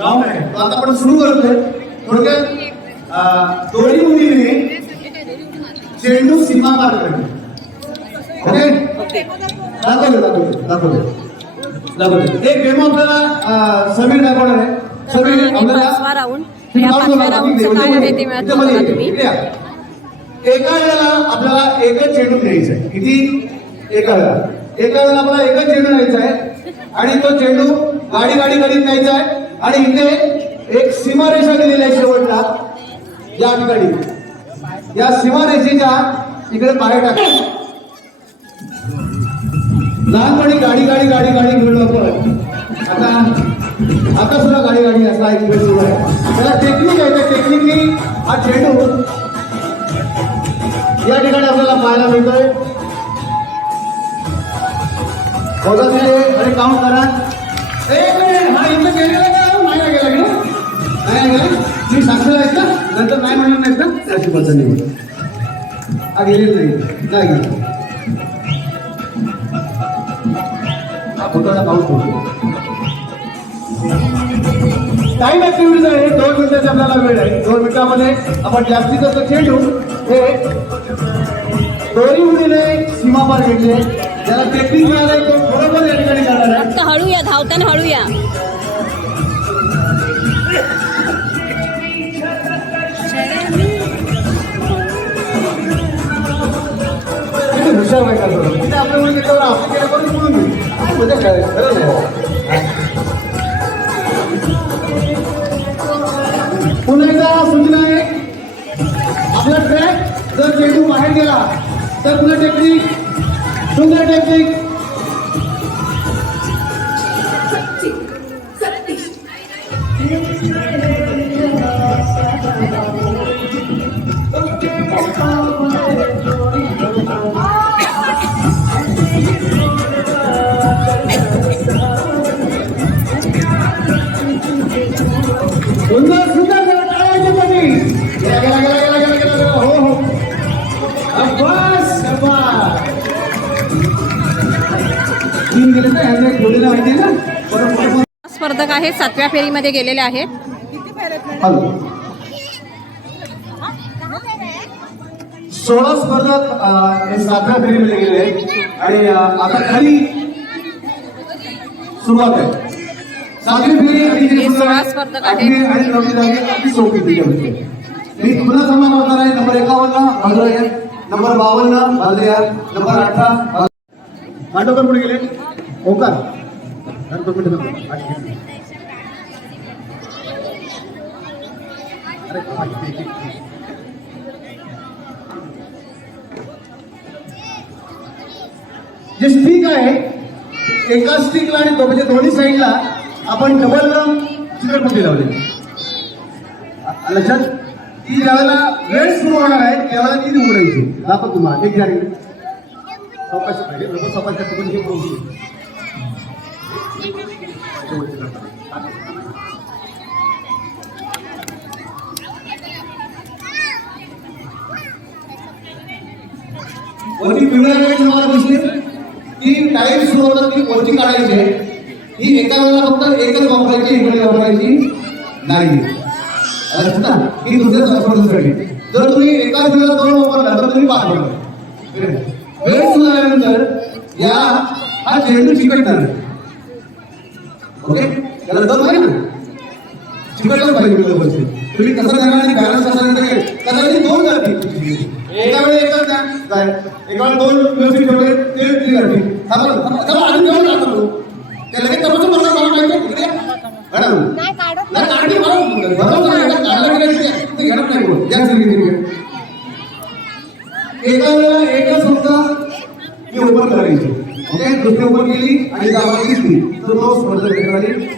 Round आहे तो आता आपण सुरू करतोय. थोडक्यात दोन्ही मुलीने चेंडू सीमा पार करणे. ओके दाखवले एक डेमो आपल्याला समीर दाखवणार आहे. समीर पाचवा राऊंड, या पाचव्या राऊंडचं काय आहे ते मॅच बघा तुम्ही. एका वेळेला आपल्याला एकच चेंडू घ्यायचा आहे. किती? एका वेळेला आपल्याला एकच चेंडू घ्यायचा आहे आणि तो चेंडू गाडी गाडी करीत न्यायचा आहे. आणि इथे एक सीमारेषा दिलेली आहे शेवटला. या ठिकाणी या सीमारेषेच्या इकडे पाय टाका. लहानपणी गाडी गाडी गाडी गाडी खेळलो आपण. आता सुद्धा गाडी गाडी असा एक खेळ सुरू आहे. त्याला टेक्निक आहे. त्या टेक्निकनी हा चेंडू या ठिकाणी आपल्याला पाहायला मिळतोय. बघा तिथे आणि काउंट करा. हा इथं गेलेला का? नाही गेला का? नाही गेला. मी साक्षर आहेत का? नंतर नाही म्हणणार नाहीत का? त्याची पद्धती हा गेलेली नाही गेला. फोटोला काउंट होतो. टाइम ऍक्टिव्हिटीज आहे. 2 मिनिटाची आपल्याला वेळ आहे. 2 मिनिटामध्ये आपण जास्तीत जास्त चेंडू हे दोन्ही मुलीने सीमा पार घेतले. ज्याला टेक्निक मिळालंय तो बरोबर या ठिकाणी करणार आहे. फक्त हळूया, धावताना हळूया. हुशार व्हायचा आपल्या मुली आपण केल्यापर्यंत बोलून घेऊ. मजा काय खरं नाही. पुन्हा एकदा सूचना आहे. आपला ट्रॅक जर चेंडू बाहेर गेला तर पुन्हा टेक्निक, सुंदर टेक्निक. सुंदर सुंदर टाळायचे कमी. गेला गेला गेला गेला गेला गेला. हो हो बस बस. 3 गेले तर ह्याने ठेवलेलं माहिती ना. बरोबर स्पर्धक आहेत 7व्या फेरीमध्ये गेलेले आहेत. 16 स्पर्धक हे 7व्या फेरीमध्ये गेले आहेत आणि आता खाली सुरुवात आहे. 7वी फेरी आणि 16 स्पर्धक आहेत. आणि 9वी जागी अगदी सोपी फेरी. मी पुन्हा सन्मान करणार आहे. नंबर 51 भाद्रया, नंबर 52 भाद्रया, नंबर 18 मांडवकर पुढे गेले. ओंकार जे स्टिक आहे एका स्टिकला आणि म्हणजे दोन्ही साईडला आपण डबल चिकटपट्टी लावली. लक्षात. ती ज्यावेळेला वेळ सुरू होणार आहे त्यावेळेला ती उघडायची. दाखव तुम्हाला एक जाडी सपाशी पाहिजे. सपाशी वरती पिवळ्या रंगाची मला दिसली. ती टाईम सुरू होतात ती वरती काढायची. ही एका वेळेला फक्त एकच वापरायची, इकडे वापरायची नाही. ही दुसऱ्या स्पर्धेसाठी. जर तुम्ही एकाच वेळेला 2 वापरला तर तुम्ही 5 वापरला. वेळ सुरू झाल्यानंतर हा चेंडू चिकटणार. ओके त्याला दम आहे ना. चिकटलं पाहिजे. तुम्ही कसं करणार आणि बॅलन्स असल्यानंतर 2 जाती. एका वेळेला एकच काय एका वेळेला 2 व्यवस्थित ठेवले ते जाती. अजून जेवण लागतो ते लगेच तपासून बघा. मला माहिती आहे एका वेळेला एकच फक्त मी ओपन करायची. ओके दुसरी ओपन केली आणि गावाला दिसली तर तो स्पर्धक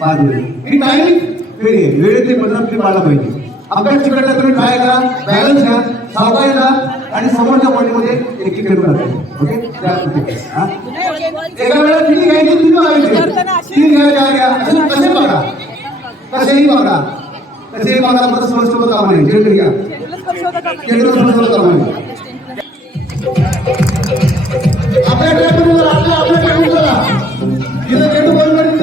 बाद होईल. ही टाइम वेळ ते पद्धत पाळला पाहिजे. अभ्यास चिकटला तुम्ही ट्राय करा. बॅलन्स घ्या, सावकाश घ्या आणि समोरच्या पॉईंटमध्ये एक खेळ करा. ओके एका वेळेला किती घ्यायची तुम्ही बघायची. 3 घ्या कसे बघा. कसेही बघा. कसेही बघा. मला स्पष्ट होतं कामा नाही. चेंडू घ्या. चेंडू स्पष्ट होतं कामा नाही. आपल्या ट्रॅकवर आपल्या ट्रॅकवर चेंडू बंद करून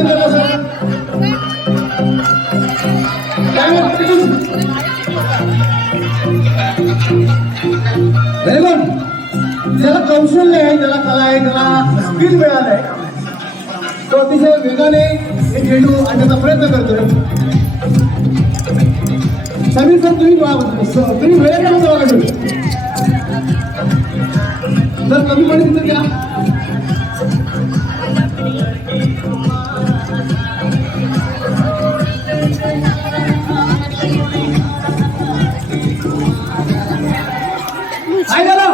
व्हेरी गुड. ज्याला कौशल्य आहे, ज्याला कला आहे, त्याला स्किल मिळालंय, तो अतिशय वेगाने हे खेळू आणण्याचा प्रयत्न करतोय. समीर सर तुम्ही वेळ नव्हता बघा. जर कमी पडेल तर घ्या. काय झालं?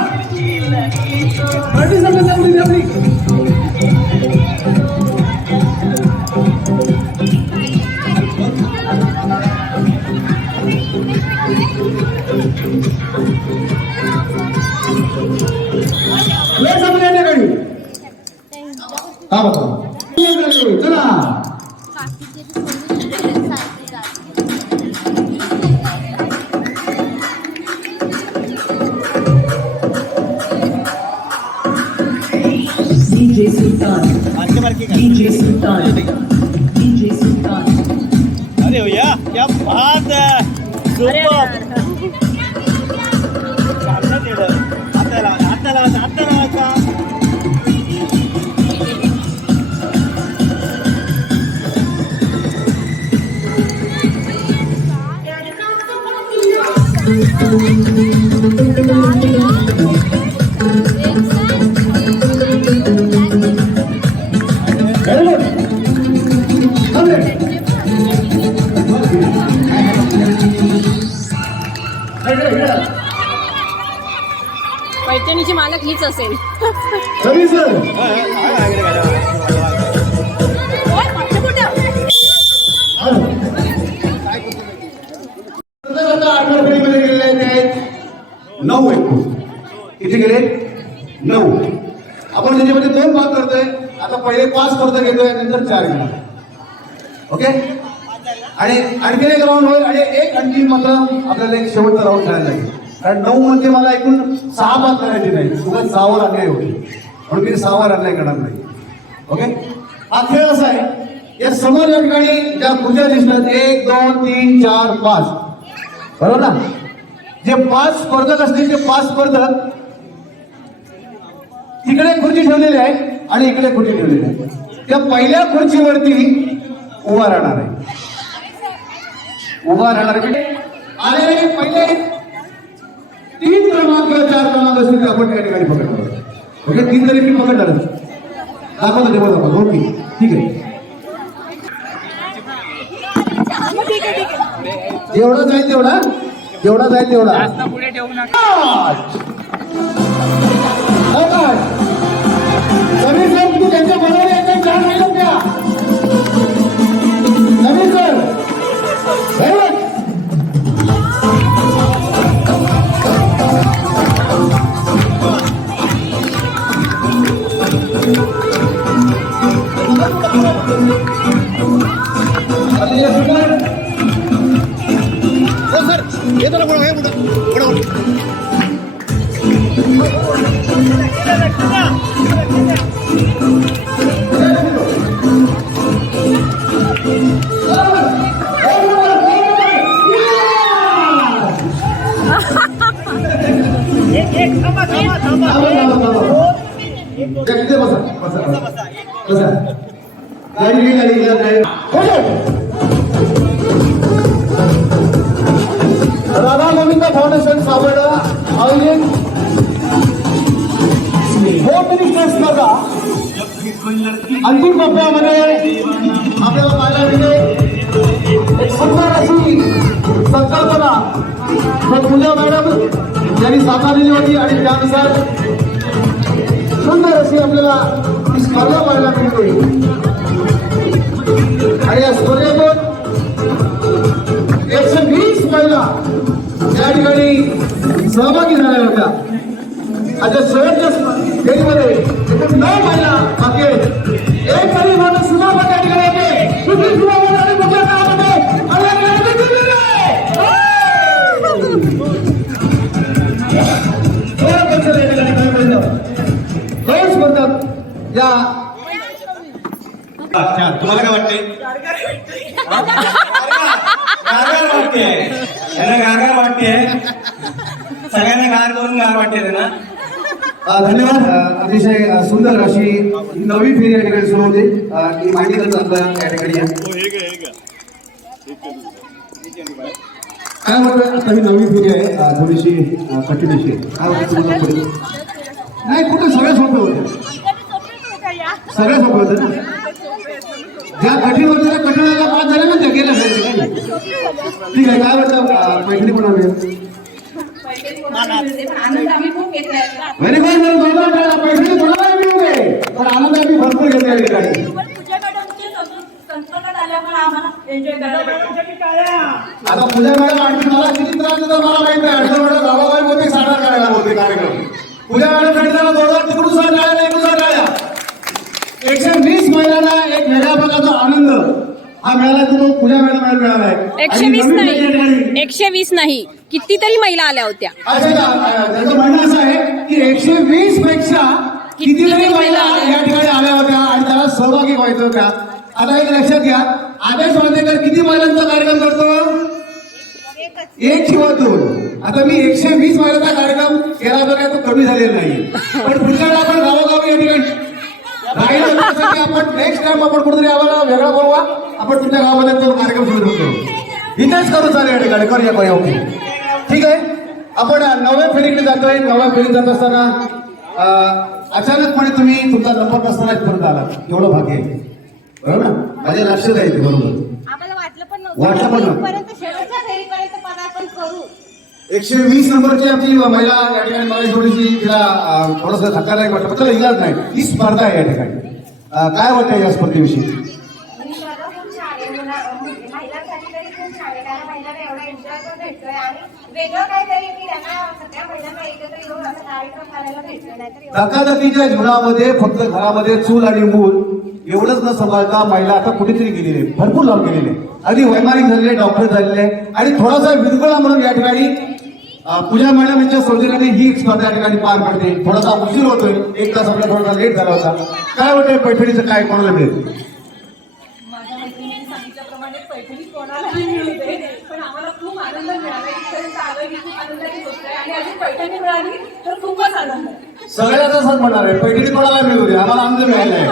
हा बघा चला. DJ Sultan, DJ Sultan, DJ Sultan. अरे भैया क्या बात है. सुपर. आता लावायचा. पैठणीची मालक हीच असेल. समीर सर नऊ आहे. किती गेले? 9. आपण त्याच्यामध्ये 2 भाग करतोय. आता पहिले 5 स्पर्धा घेतोय, नंतर 4 घेणार. ओके. आणि आणखी एक राऊंड होईल आणि एक आणखी मला आपल्याला एक शेवटचा राऊंड खेळायला लागेल. कारण 9 मध्ये मला एकूण 6 भाग करायचे नाही. तुला 6 वर अन्याय होईल, म्हणून मी 6 वर अन्याय करणार नाही. ओके. हा खेळ असा आहे, या समोर या ठिकाणी ज्या खुर्च्या दिसतात 1 2 3 4 5, बरोबर ना? जे 5 स्पर्धक असतील ते 5 स्पर्धक तिकडे खुर्ची ठेवलेली आहे आणि इकडे खुर्ची ठेवलेली आहे. त्या पहिल्या खुर्चीवरती उभा राहणार आहे. आणि पहिले 3 क्रमांक 4 क्रमांक असतील आपण त्या ठिकाणी पकडणार. ओके. 3 तरी मी पकडणार. दाखवतो तेव्हा दाखवतो. ओके ठीक आहे. जेवढा जाईल तेवढा, जेवढा जाईल तेवढा. पुढे ठेवू नका. समीर सर तुम्ही त्यांच्या बरोबर एकदम छान राहिलं त्या. समीर सर राधा गोविंद फाउंडेशन सावडा आयोजित होम मिनिस्टर स्पर्धा अंतिम टप्प्यामध्ये आपल्याला पाहायला मिळते. एक सुंदर अशी संकल्पना पूजा मॅडम यांनी साकारलेली होती आणि त्यानुसार सुंदर अशी आपल्याला स्पर्धा पाहायला मिळते. आणि या स्पर्धेतून 120 महिला या ठिकाणी सहभागी झाल्या होत्या. आता शेवटच्या फेरीमध्ये एकूण 9 महिला बाकी आहेत. एक तरी माणूस सुद्धा त्या ठिकाणी येते. दुसरी सुद्धा आणि मोठ्या काळामध्ये स्पर्धक या तुम्हाला काय वाटते? याला गार वाटते सगळ्यांना गार करून गार वाटते ना. धन्यवाद. अतिशय सुंदर अशी नवी फेरी या ठिकाणी सुरू होते. ही माहिती करत आपलं या ठिकाणी या. काय म्हणतोय आता ही नवी फेरी आहे थोडीशी कठीण अशी आहे. काय होतं तुम्हाला पुढे? नाही कुठे सगळ्या सोपे होते, सगळ्या सोपे होते ना. ज्या कठीण होते त्या कठीणाला पास झाले ना त्या गेल्या ठीक आहे. काय वाटतं पैठणी बनवली आनंद आम्ही खूप घेतला पैठणी बनवायला मिळू दे पण आनंद आम्ही भरपूर घेतला या ठिकाणी. आता पूजा मॅडम आणखी मला किती त्रास देतात मला माहित नाही. अडचण वाटत बाबाबाई बोलते सादर करायला बोलते कार्यक्रम. पूजा मॅडम सांगितलं जोरदार तिकडून सर टाळ्या इकडून सर टाळ्या. 120 महिलांना एक वेगळ्या प्रकारचा आनंद हा मिळाला तो पूजा मॅडम मिळाला आहे. 120 नाही, 120 नाही, कितीतरी महिला आल्या होत्या. अच्छा त्याचं म्हणणं असं आहे की 120 पेक्षा कितीतरी महिला या ठिकाणी आल्या होत्या आणि त्याला सहभागी व्हायचं होत्या. आता एक लक्षात घ्या, आदेश वांदेकर किती महिलांचा कार्यक्रम करतो? 1 किंवा 2. आता मी 120 महिलांचा कार्यक्रम केला तर काय तो कमी झालेला नाही. पण पुढच्या वेळेला आपण गावोगावी या ठिकाणी राहिलं त्यासाठी आपण नेक्स्ट टाइम आपण कुठेतरी आम्हाला वेगळा बोलवा. आपण तुमच्या गावामध्ये तो कार्यक्रम सुरू करू. इथेच करू चालेल या ठिकाणी करूया. ओके ठीक आहे. आपण 9व्या फेरीकडे जातोय. 9व्या फेरीत जात असताना अचानकपणे तुम्ही तुमचा नंबर नसताना परत आला. एवढं भाग्य आहे बरोबर ना. माझ्या लक्षात आहे ते बरोबर. आम्हाला वाटलं पण वाटलं पण नव्हतं. पर्यंत शेवटच्या फेरीपर्यंत पदार्पण करू. 120 नंबरची आपली महिला या ठिकाणी मला थोडीशी तिला थोडंसं धक्कादायक वाटतं पण त्याला इलाज नाही. ही स्पर्धा आहे या ठिकाणी. काय वाटतं या स्पर्धेविषयी? महिलांसाठी तरी खूप छान आहे कारण महिलांना एवढा एन्जॉय पण भेटतोय आणि वेगळं काहीतरी की त्यांना सगळ्या महिलांना एकत्र येऊन असा कार्यक्रम करायला भेटतोय. नाहीतर धकाधकीच्या जीवनामध्ये फक्त घरामध्ये चूल आणि मूल एवढंच न सांभाळता महिला आता कुठेतरी गेलेले, भरपूर लावून गेलेले, अगदी वैमानिक झालेले, डॉक्टर झालेले आणि थोडासा विरगुळा म्हणून या ठिकाणी पूजा मॅडम यांच्या सौजन्याने ही स्पर्धा या ठिकाणी पार पडते. थोडासा उशीर होतोय, 1 तास आपला थोडासा लेट झाला होता. काय वाटतंय पैठणीचं काय कोणाला मिळेल? माझ्या मैत्रिणींनी सांगितल्याप्रमाणे पैठणी कोणालाही मिळू दे पण आम्हाला खूप आनंद मिळाला. इथपर्यंत आलोय की खूप आनंदाची गोष्ट आहे आणि अजून पैठणी मिळाली तर खूपच आनंद आहे. सगळ्याच असंच म्हणणार आहे पैठणी कोणाला मिळू दे, आम्हाला आनंद मिळाला आहे.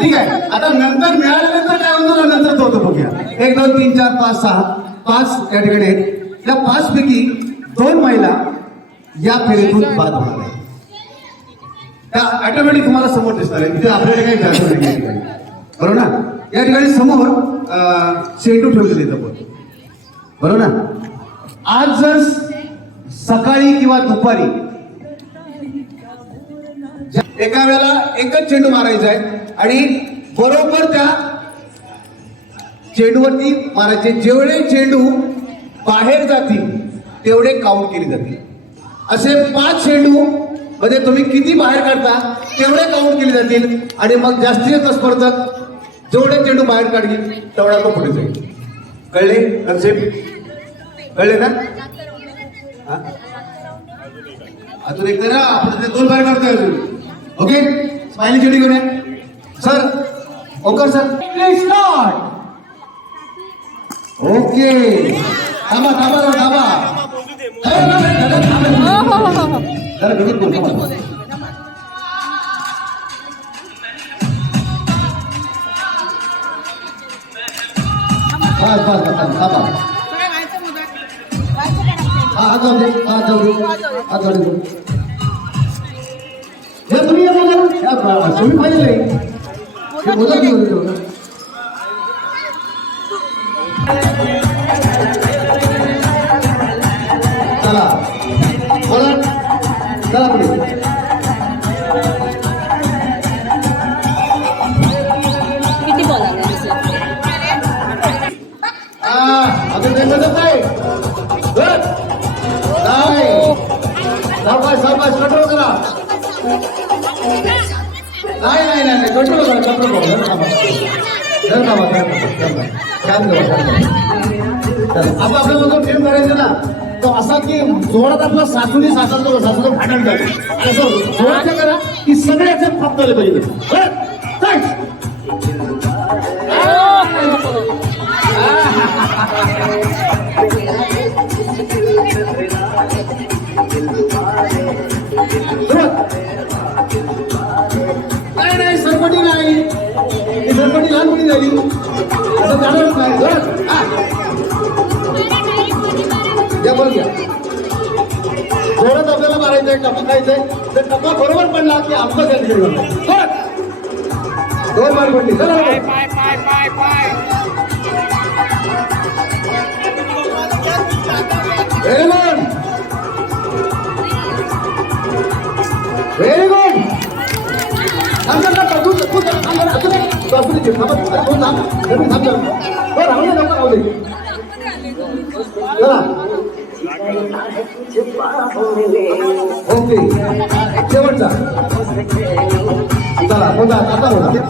ठीक आहे. आता नंतर मिळाल्यानंतर काय म्हणतो ना नंतर होतो बघूया. 1 2 3 4 5 6 5 या ठिकाणी आहेत. त्या 5 पैकी 2 महिला या फेरीतून बाद होणार आहे. त्या ऑटोमॅटिक तुम्हाला समोर दिसणार आहे. तिथे आपल्याकडे काही जायचं नाही या ठिकाणी बरोबर ना. या ठिकाणी समोर चेंडू ठेवलेले आहेत बरोबर ना. आज जर सकाळी किंवा दुपारी एका वेळेला एकच चेंडू मारायचा आहे आणि बरोबर त्या चेंडूवरती मारायचे. जेवढे चेंडू बाहेर जातील तेवढे काउंट केले जातील. असे 5 चेंडू मध्ये तुम्ही किती बाहेर काढता तेवढे काउंट केले जातील आणि मग जास्तीत स्पर्धक जेवढे चेंडू बाहेर काढतील तेवढा तो पुढे जाईल. कळले कन्सेप्ट? कळले ना. अजून एक तर आपण 2 बाहेर काढतोय अजून. ओके स्माइली चेंडू घेऊन या sir. Okay sir start. Okay थांबा थांबा थांबा. जरा गणित बोलतो. बस बस बस थांबा. हात जाऊ दे, हात जाऊ दे, हात जाऊ दे. हे तुम्ही तुम्ही पाहिजे बोला की चला बोला चला पुढे. किती बोलायला अजून ते मदत नाही. सावकाश सावकाश कंट्रोल करा. नाही नाही नाही कंट्रोल करा कंट्रोल करा. आता आपल्याला फेम करायचं ना तो असा की जोरात आपला सासूनी सासरतो सासूचं भांडण झालं असं जोरात करा की सगळ्याचे फक्त आले पाहिजे. नाही जोरात. हा. द्या बोल घ्या. जोरात आपल्याला मारायचंय, टप्पा खायचंय. तर टप्पा बरोबर पडला की आंबा त्या ठिकाणी जातो. जोरात. दोन मार पडली. चला पाय पाय पाय पाय पाय व्हेरी गुड, व्हेरी गुड. थांब थांब थांब, तू तू थांब थांब, असू दे. तू असू दे, थांब. अरे तू थांब, थांब थांब जरा. हो, राहू दे, नको राहू दे. चला ओके, शेवटचा. चला बोला, आता बोला.